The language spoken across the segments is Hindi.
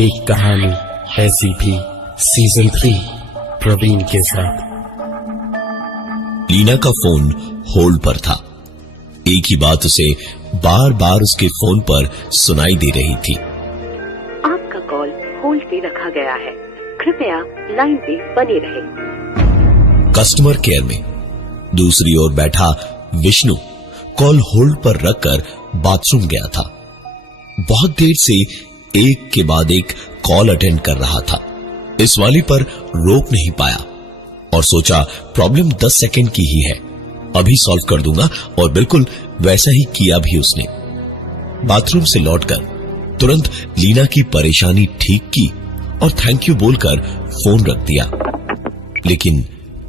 एक कहानी ऐसी भी सीजन 3 प्रवीण के साथ। लीना का फोन होल्ड पर था। एक ही बात उसे बार बार उसके फोन पर सुनाई दे रही थी। आपका कॉल होल्ड पे रखा गया है, कृपया लाइन पे बने रहे। कस्टमर केयर में दूसरी ओर बैठा विष्णु कॉल होल्ड पर रखकर बाथरूम गया था। बहुत देर से एक के बाद एक कॉल अटेंड कर रहा था। इस वाली पर रोक नहीं पाया और सोचा प्रॉब्लम 10 सेकंड की ही है, अभी सॉल्व कर दूंगा, और बिल्कुल वैसा ही किया भी उसने। बाथरूम से लौटकर तुरंत लीना की परेशानी ठीक की और थैंक यू बोलकर फोन रख दिया। लेकिन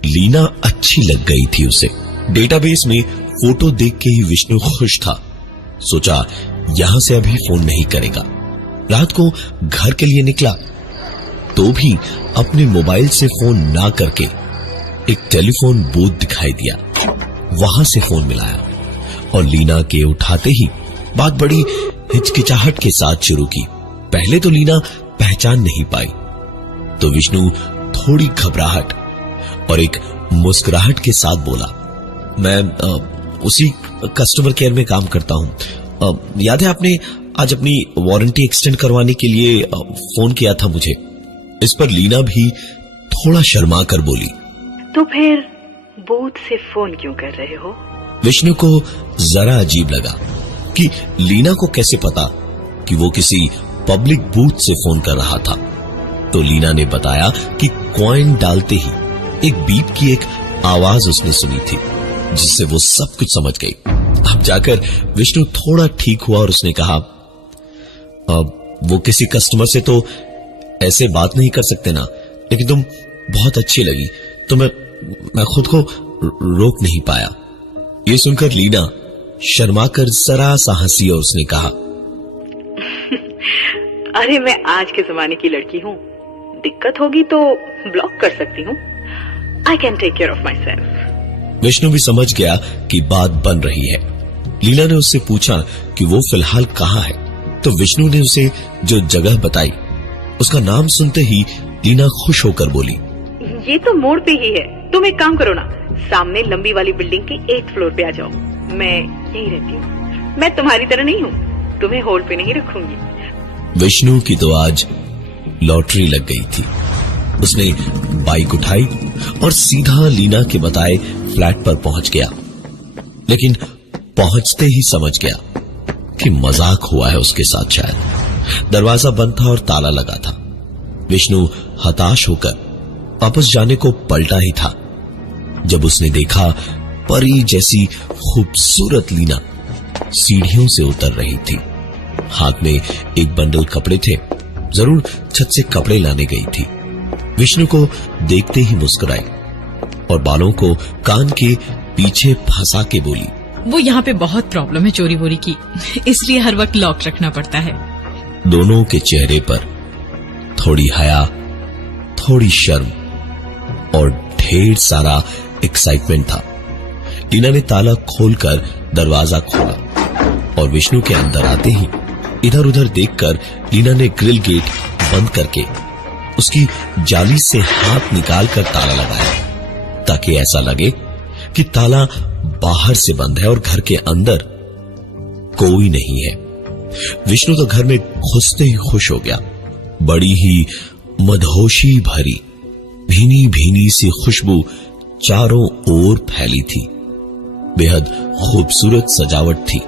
लीना अच्छी लग गई थी उसे। डेटाबेस में फोटो देख के ही विष्णु खुश था। सोचा यहां से अभी फोन नहीं करेगा। रात को घर के लिए निकला तो भी अपने मोबाइल से फोन ना करके एक टेलीफोन बूथ दिखाई दिया, वहां से फोन मिलाया और लीना के उठाते ही बात बड़ी हिचकिचाहट के साथ शुरू की। पहले तो लीना पहचान नहीं पाई, तो विष्णु थोड़ी घबराहट और एक मुस्कुराहट के साथ बोला, मैं उसी कस्टमर केयर में काम करता हूं। याद है आपने आज अपनी वारंटी एक्सटेंड करवाने के लिए फोन किया था मुझे। इस पर लीना भी थोड़ा शर्मा कर बोली, तो फिर बूथ से फोन क्यों कर रहे हो? विष्णु को जरा अजीब लगा कि लीना को कैसे पता कि वो किसी पब्लिक बूथ से फोन कर रहा था। तो लीना ने बताया कि कॉइन डालते ही एक बीप की एक आवाज उसने सुनी थी, जिससे वो सब कुछ समझ गई। अब जाकर विष्णु थोड़ा ठीक हुआ और उसने कहा, वो किसी कस्टमर से तो ऐसे बात नहीं कर सकते ना, लेकिन तुम बहुत अच्छी लगी तो मैं खुद को रोक नहीं पाया। ये सुनकर लीना शर्मा कर जरा सा हंसी और उसने कहा, अरे मैं आज के जमाने की लड़की हूँ, दिक्कत होगी तो ब्लॉक कर सकती हूँ। I can take care of myself. Vishnu भी समझ गया कि बात बन रही है। लीना ने उससे पूछा कि वो फिलहाल कहाँ है, तो विष्णु ने उसे जो जगह बताई उसका नाम सुनते ही लीना खुश होकर बोली, ये तो मोड़ पे ही है। तुम एक काम करो ना, सामने लंबी वाली बिल्डिंग के 8th फ्लोर पे आ जाओ। मैं यहीं रहती हूँ। मैं तुम्हारी तरह नहीं हूँ, तुम्हें होल्ड पे नहीं रखूंगी। विष्णु की तो आज लॉटरी लग गई थी। उसने बाइक उठाई और सीधा लीना के बताए फ्लैट पर पहुंच गया। लेकिन पहुंचते ही समझ गया कि मजाक हुआ है उसके साथ। शायद दरवाजा बंद था और ताला लगा था। विष्णु हताश होकर वापस जाने को पलटा ही था जब उसने देखा परी जैसी खूबसूरत लीना सीढ़ियों से उतर रही थी। हाथ में एक बंडल कपड़े थे, जरूर छत से कपड़े लाने गई थी। विष्णु को देखते ही मुस्कुराई और बालों को कान के पीछे फंसा के बोली, वो यहाँ पे बहुत प्रॉब्लम है चोरी वोरी की, इसलिए हर वक्त लॉक रखना पड़ता है। दोनों के चेहरे पर थोड़ी हया, थोड़ी शर्म और ढेर सारा एक्साइटमेंट था। लीना ने ताला खोलकर दरवाजा खोला और विष्णु के अंदर आते ही इधर उधर देखकर लीना ने ग्रिल गेट बंद करके उसकी जाली से हाथ निकालकर ताला लगाया, ताकि ऐसा लगे कि ताला बाहर से बंद है और घर के अंदर कोई नहीं है। विष्णु तो घर में घुसते ही खुश हो गया। बड़ी ही मदहोशी भरी भीनी भीनी सी खुशबू चारों ओर फैली थी। बेहद खूबसूरत सजावट थी।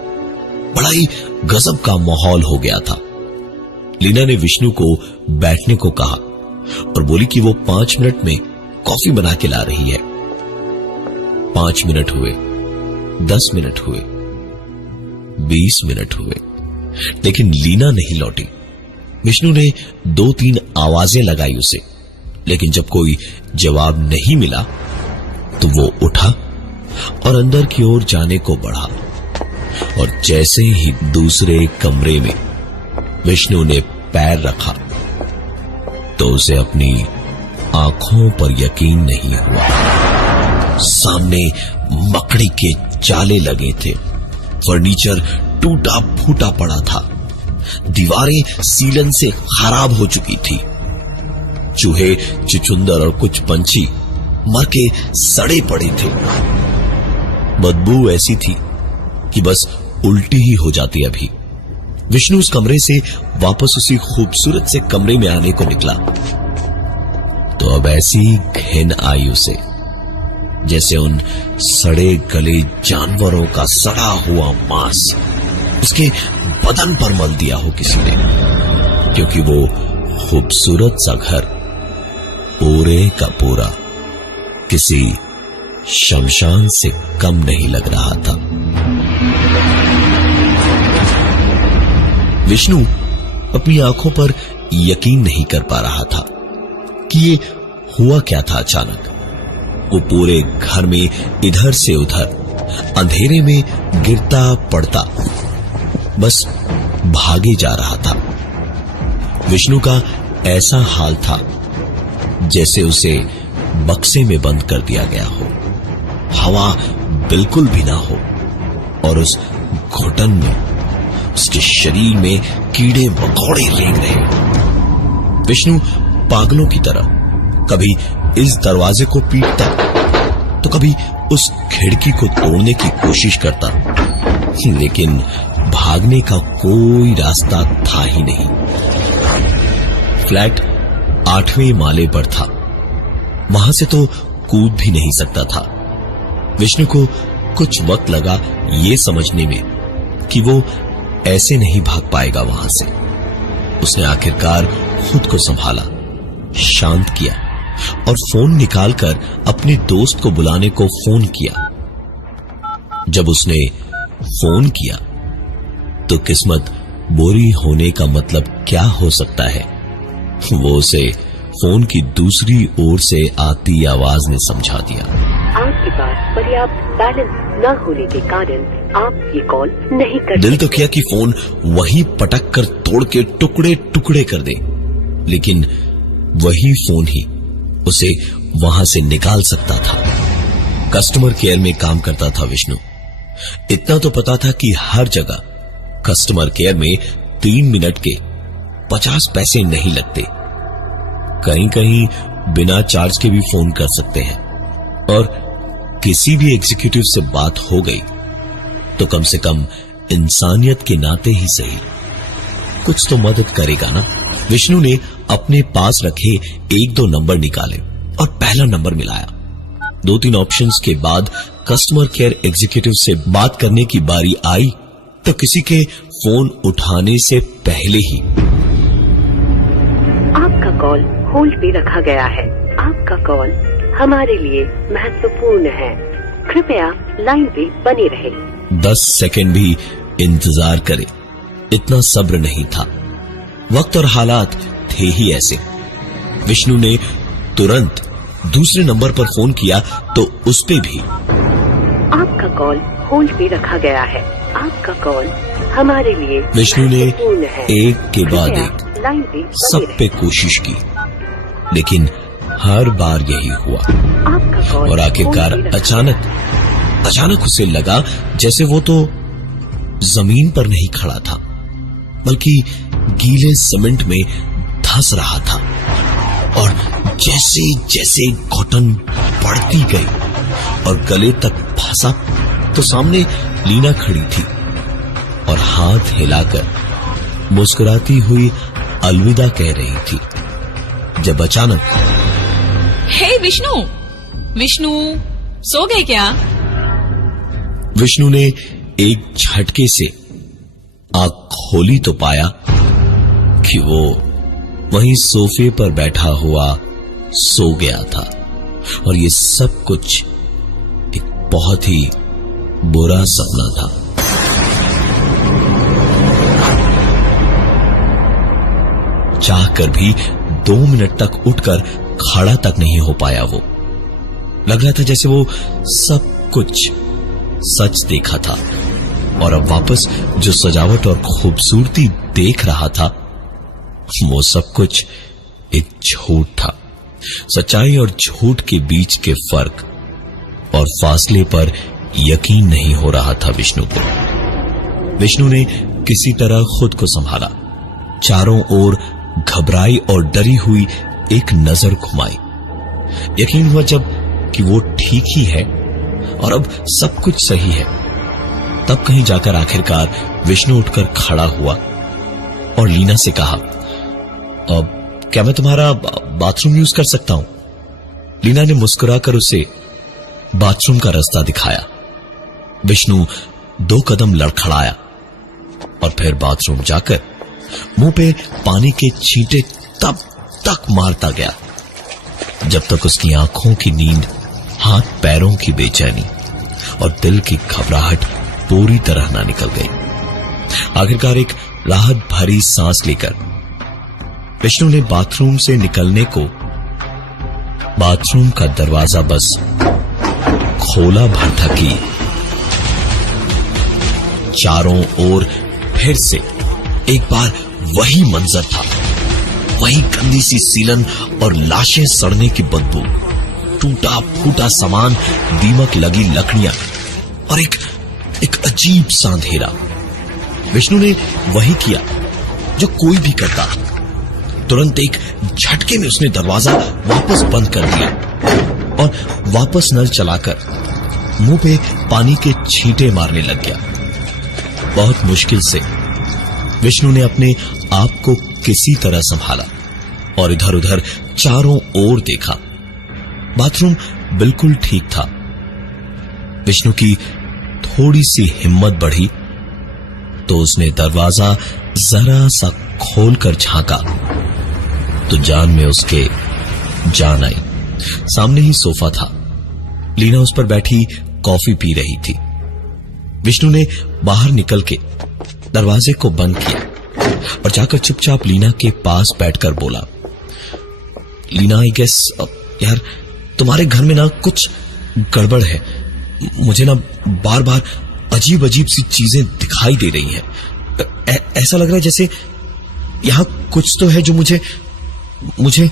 बड़ा ही गजब का माहौल हो गया था। लीना ने विष्णु को बैठने को कहा और बोली कि वो 5 मिनट में कॉफी बना के ला रही है। 5 मिनट हुए, 10 मिनट हुए, 20 मिनट हुए, लेकिन लीना नहीं लौटी। विष्णु ने 2-3 आवाजें लगाई उसे, लेकिन जब कोई जवाब नहीं मिला तो वो उठा और अंदर की ओर जाने को बढ़ा। और जैसे ही दूसरे कमरे में विष्णु ने पैर रखा तो उसे अपनी आंखों पर यकीन नहीं हुआ। सामने मकड़ी के जाले लगे थे, फर्नीचर टूटा फूटा पड़ा था, दीवारें सीलन से खराब हो चुकी थी। चूहे, चुचुंदर और कुछ पंछी मर के सड़े पड़े थे। बदबू ऐसी थी कि बस उल्टी ही हो जाती। अभी विष्णु उस कमरे से वापस उसी खूबसूरत से कमरे में आने को निकला तो अब ऐसी घिन आई उसे जैसे उन सड़े गले जानवरों का सड़ा हुआ मांस उसके बदन पर मल दिया हो किसी ने, क्योंकि वो खूबसूरत सा घर पूरे का पूरा किसी शमशान से कम नहीं लग रहा था। विष्णु अपनी आंखों पर यकीन नहीं कर पा रहा था कि ये हुआ क्या था। अचानक वो पूरे घर में इधर से उधर अंधेरे में गिरता पड़ता बस भागे जा रहा था। विष्णु का ऐसा हाल था जैसे उसे बक्से में बंद कर दिया गया हो, हवा बिल्कुल भी ना हो और उस घुटन में उसके शरीर में कीड़े मकोड़े रेंग रहे। विष्णु पागलों की तरह कभी इस दरवाजे को पीटता तो कभी उस खिड़की को तोड़ने की कोशिश करता, लेकिन भागने का कोई रास्ता था ही नहीं। फ्लैट 8वें माले पर था, वहां से तो कूद भी नहीं सकता था। विष्णु को कुछ वक्त लगा ये समझने में कि वो ऐसे नहीं भाग पाएगा वहां से। उसने आखिरकार खुद को संभाला, शांत किया और फोन निकालकर अपने दोस्त को बुलाने को फोन किया। जब उसने फोन किया तो किस्मत बुरी होने का मतलब क्या हो सकता है, वो उसे फोन की दूसरी ओर से आती आवाज ने समझा दिया। आपके पास पर्याप्त बैलेंस न होने के कारण आप ये कॉल नहीं कर। दिल तो किया कि फोन वहीं पटक कर तोड़ के टुकड़े टुकड़े कर दे, लेकिन वही फोन ही उसे वहां से निकाल सकता था। कस्टमर केयर में काम करता था विष्णु। इतना तो पता था कि हर जगह कस्टमर केयर में 3 मिनट के 50 पैसे नहीं लगते। कहीं कहीं बिना चार्ज के भी फोन कर सकते हैं और किसी भी एग्जीक्यूटिव से बात हो गई तो कम से कम इंसानियत के नाते ही सही कुछ तो मदद करेगा ना। विष्णु ने अपने पास रखे 1-2 नंबर निकाले और पहला नंबर मिलाया। 2-3 ऑप्शंस के बाद कस्टमर केयर एग्जीक्यूटिव से बात करने की बारी आई तो किसी के फोन उठाने से पहले ही आपका कॉल होल्ड पे रखा गया है। आपका कॉल हमारे लिए महत्वपूर्ण है, कृपया लाइन पे बने रहे। 10 सेकंड भी इंतजार करे, इतना सब्र नहीं था। वक्त और हालात थे ही ऐसे। विष्णु ने तुरंत दूसरे नंबर पर फोन किया तो उस पे भी आपका कॉल होल्ड पे रखा गया है। आपका कॉल हमारे लिए विष्णु ने महत्वपूर्ण है, एक के बाद कृपया एक लाइन पे बने सब रहे। पे कोशिश की, लेकिन हर बार यही हुआ आपका कॉल और आखिरकार होल्ड पे रखा अचानक उसे लगा जैसे वो तो जमीन पर नहीं खड़ा था बल्कि गीले सीमेंट में धंस रहा था। और जैसे जैसे घुटन बढ़ती गई और गले तक फंसा तो सामने लीना खड़ी थी और हाथ हिलाकर मुस्कुराती हुई अलविदा कह रही थी, जब अचानक हे विष्णु, विष्णु सो गए क्या? विष्णु ने एक झटके से आंख खोली तो पाया कि वो वहीं सोफे पर बैठा हुआ सो गया था और ये सब कुछ एक बहुत ही बुरा सपना था। चाहकर भी 2 मिनट तक उठकर खड़ा तक नहीं हो पाया। वो लग रहा था जैसे वो सब कुछ सच देखा था और अब वापस जो सजावट और खूबसूरती देख रहा था वो सब कुछ एक झूठ था। सच्चाई और झूठ के बीच के फर्क और फासले पर यकीन नहीं हो रहा था विष्णु को। विष्णु ने किसी तरह खुद को संभाला चारों ओर घबराई और डरी हुई एक नजर घुमाई। यकीन हुआ जब कि वो ठीक ही है और अब सब कुछ सही है। तब कहीं जाकर आखिरकार विष्णु उठकर खड़ा हुआ और लीना से कहा, अब क्या मैं तुम्हारा बाथरूम यूज कर सकता हूं? लीना ने मुस्कुराकर उसे बाथरूम का रास्ता दिखाया। विष्णु 2 कदम लड़खड़ाया और फिर बाथरूम जाकर मुंह पे पानी के छींटे तब तक मारता गया जब तक उसकी आंखों की नींद, हाथ पैरों की बेचैनी और दिल की घबराहट पूरी तरह ना निकल गई। आखिरकार एक राहत भरी सांस लेकर विष्णु ने बाथरूम से निकलने को बाथरूम का दरवाजा बस खोला भर था कि चारों ओर फिर से एक बार वही मंजर था, वही गंदी सी सीलन और लाशें सड़ने की बदबू, टूटा फूटा सामान, दीमक लगी लकड़ियां और एक अजीब सा अंधेरा। विष्णु ने वही किया जो कोई भी करता। तुरंत एक झटके में उसने दरवाजा वापस बंद कर दिया और वापस नल चलाकर मुंह पे पानी के छींटे मारने लग गया। बहुत मुश्किल से विष्णु ने अपने आप को किसी तरह संभाला और इधर उधर चारों ओर देखा। बाथरूम बिल्कुल ठीक था। विष्णु की थोड़ी सी हिम्मत बढ़ी तो उसने दरवाजा जरा सा खोलकर झांका तो जान में उसके जान आई। सामने ही सोफा था। लीना उस पर बैठी कॉफी पी रही थी। विष्णु ने बाहर निकल के दरवाजे को बंद किया और जाकर चुपचाप लीना के पास बैठकर बोला, लीना, आई गेस यार तुम्हारे घर में ना कुछ गड़बड़ है। मुझे ना बार बार अजीब अजीब सी चीजें दिखाई दे रही हैं। ऐसा लग रहा है जैसे यहां कुछ तो है जो मुझे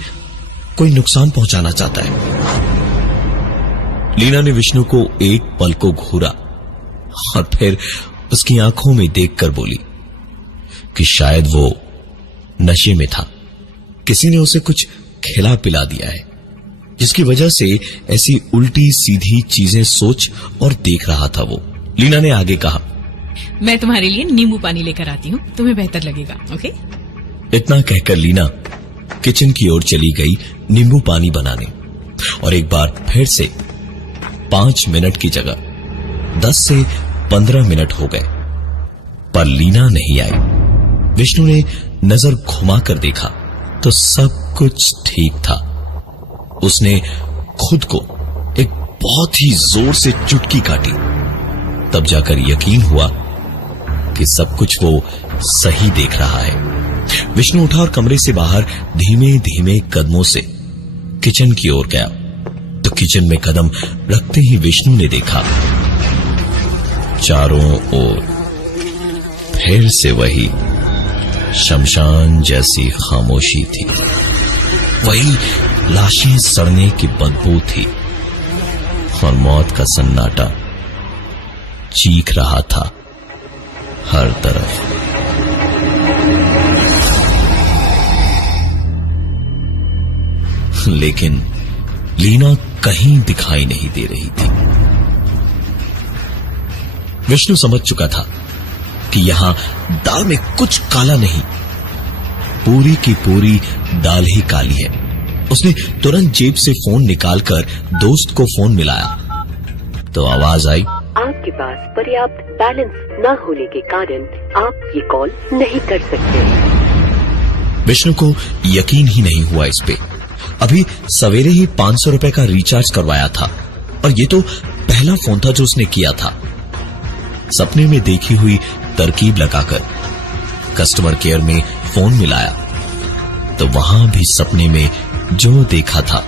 कोई नुकसान पहुंचाना चाहता है। लीना ने विष्णु को एक पल को घूरा और फिर उसकी आंखों में देखकर बोली कि शायद वो नशे में था। किसी ने उसे कुछ खिला पिला दिया है जिसकी वजह से ऐसी उल्टी सीधी चीजें सोच और देख रहा था वो। लीना ने आगे कहा, मैं तुम्हारे लिए नींबू पानी लेकर आती हूँ, तुम्हें बेहतर लगेगा। ओके? इतना कहकर लीना किचन की ओर चली गई नींबू पानी बनाने और एक बार फिर से 5 मिनट की जगह 10 से 15 मिनट हो गए पर लीना नहीं आई। विष्णु ने नजर घुमाकर देखा तो सब कुछ ठीक था। उसने खुद को एक बहुत ही जोर से चुटकी काटी, तब जाकर यकीन हुआ कि सब कुछ वो सही देख रहा है। विष्णु उठा और कमरे से बाहर धीमे धीमे कदमों से किचन की ओर गया तो किचन में कदम रखते ही विष्णु ने देखा चारों ओर फिर से वही शमशान जैसी खामोशी थी, वही लाशें सड़ने की बदबू थी और मौत का सन्नाटा चीख रहा था हर तरफ। लेकिन लीना कहीं दिखाई नहीं दे रही थी। विष्णु समझ चुका था कि यहां दाल में कुछ काला नहीं, पूरी की पूरी दाल ही काली है। उसने तुरंत जेब से फोन निकालकर दोस्त को फोन मिलाया तो आवाज आई, आपके पास पर्याप्त बैलेंस न होने के कारण आप ये कॉल नहीं कर सकते। विष्णु को यकीन ही नहीं हुआ इस पे। अभी सवेरे ही 500 रुपए का रिचार्ज करवाया था और ये तो पहला फोन था जो उसने किया था। सपने में देखी हुई तरकीब लगाकर कस्टमर केयर में फोन मिलाया तो वहां भी सपने में जो देखा था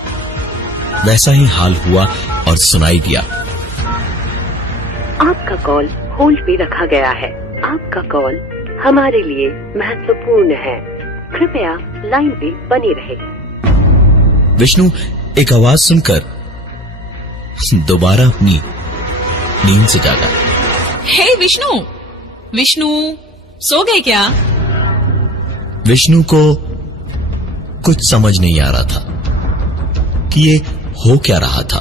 वैसा ही हाल हुआ और सुनाई दिया, आपका कॉल होल्ड पे रखा गया है। आपका कॉल हमारे लिए महत्वपूर्ण है, कृपया लाइन पे बने रहे। विष्णु एक आवाज सुनकर दोबारा अपनी नींद से जागा। हे विष्णु, विष्णु सो गए क्या? विष्णु को कुछ समझ नहीं आ रहा था कि ये हो क्या रहा था।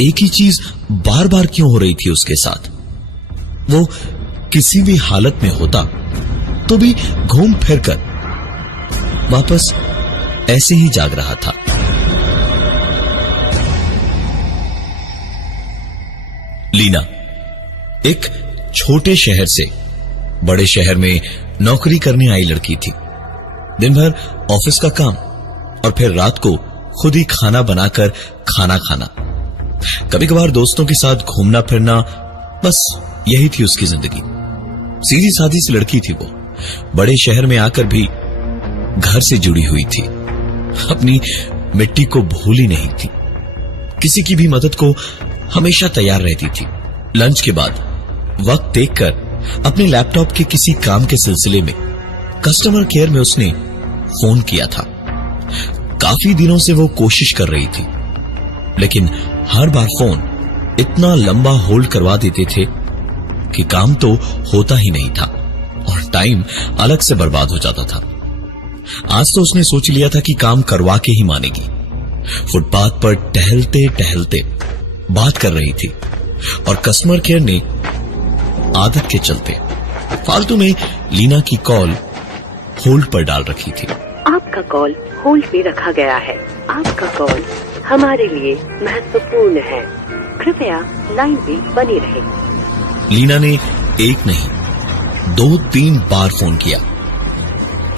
एक ही चीज बार बार क्यों हो रही थी उसके साथ। वो किसी भी हालत में होता तो भी घूम फिर कर वापस ऐसे ही जाग रहा था। लीना एक छोटे शहर से बड़े शहर में नौकरी करने आई लड़की थी। दिन भर ऑफिस का काम और फिर रात को खुद ही खाना बनाकर खाना खाना, कभी कभार दोस्तों के साथ घूमना फिरना, बस यही थी उसकी जिंदगी। सीधी सादी सी लड़की थी वो। बड़े शहर में आकर भी घर से जुड़ी हुई थी, अपनी मिट्टी को भूली नहीं थी, किसी की भी मदद को हमेशा तैयार रहती थी। लंच के बाद वक्त देखकर अपने लैपटॉप के किसी काम के सिलसिले में कस्टमर केयर में उसने फोन किया था। काफी दिनों से वो कोशिश कर रही थी, लेकिन हर बार फोन इतना लंबा होल्ड करवा देते थे कि काम तो होता ही नहीं था और टाइम अलग से बर्बाद हो जाता था। आज तो उसने सोच लिया था कि काम करवा के ही मानेगी। फुटपाथ पर टहलते टहलते बात कर रही थी और कस्टमर केयर ने आदत के चलते फालतू में लीना की कॉल होल्ड पर डाल रखी थी। आपका कॉल होल्ड पे रखा गया है। आपका कॉल हमारे लिए महत्वपूर्ण है, कृपया लाइन पे बने रहें। लीना ने एक नहीं 2-3 बार फोन किया,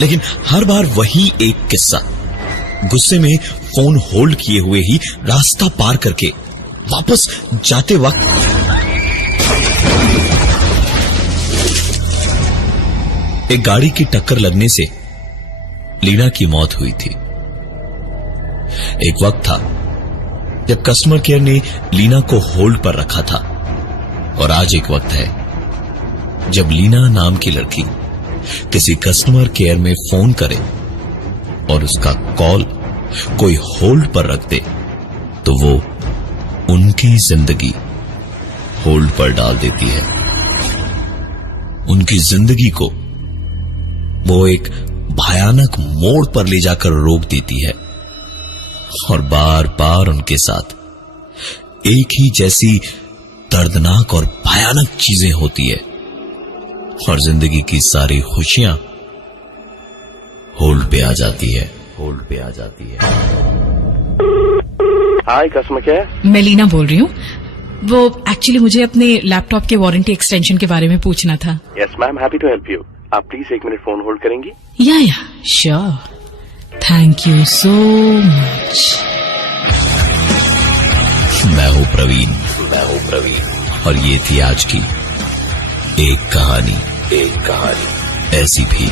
लेकिन हर बार वही एक किस्सा। गुस्से में फोन होल्ड किए हुए ही रास्ता पार करके वापस जाते वक्त एक गाड़ी की टक्कर लगने से लीना की मौत हुई थी। एक वक्त था जब कस्टमर केयर ने लीना को होल्ड पर रखा था और आज एक वक्त है जब लीना नाम की लड़की किसी कस्टमर केयर में फोन करे और उसका कॉल कोई होल्ड पर रख दे तो वो उनकी जिंदगी होल्ड पर डाल देती है। उनकी जिंदगी को वो एक भयानक मोड़ पर ले जाकर रोक देती है और बार बार उनके साथ एक ही जैसी दर्दनाक और भयानक चीजें होती है और जिंदगी की सारी खुशियां होल्ड पे आ जाती है। हाय कस्टमर केयर। मैं लीना बोल रही हूँ। वो एक्चुअली मुझे अपने लैपटॉप के वारंटी एक्सटेंशन के बारे में पूछना था। Yes ma'am, happy to help you. आप प्लीज 1 मिनट फोन होल्ड करेंगी? या sure, thank you so much. मैं हूं प्रवीण और ये थी आज की एक कहानी ऐसी भी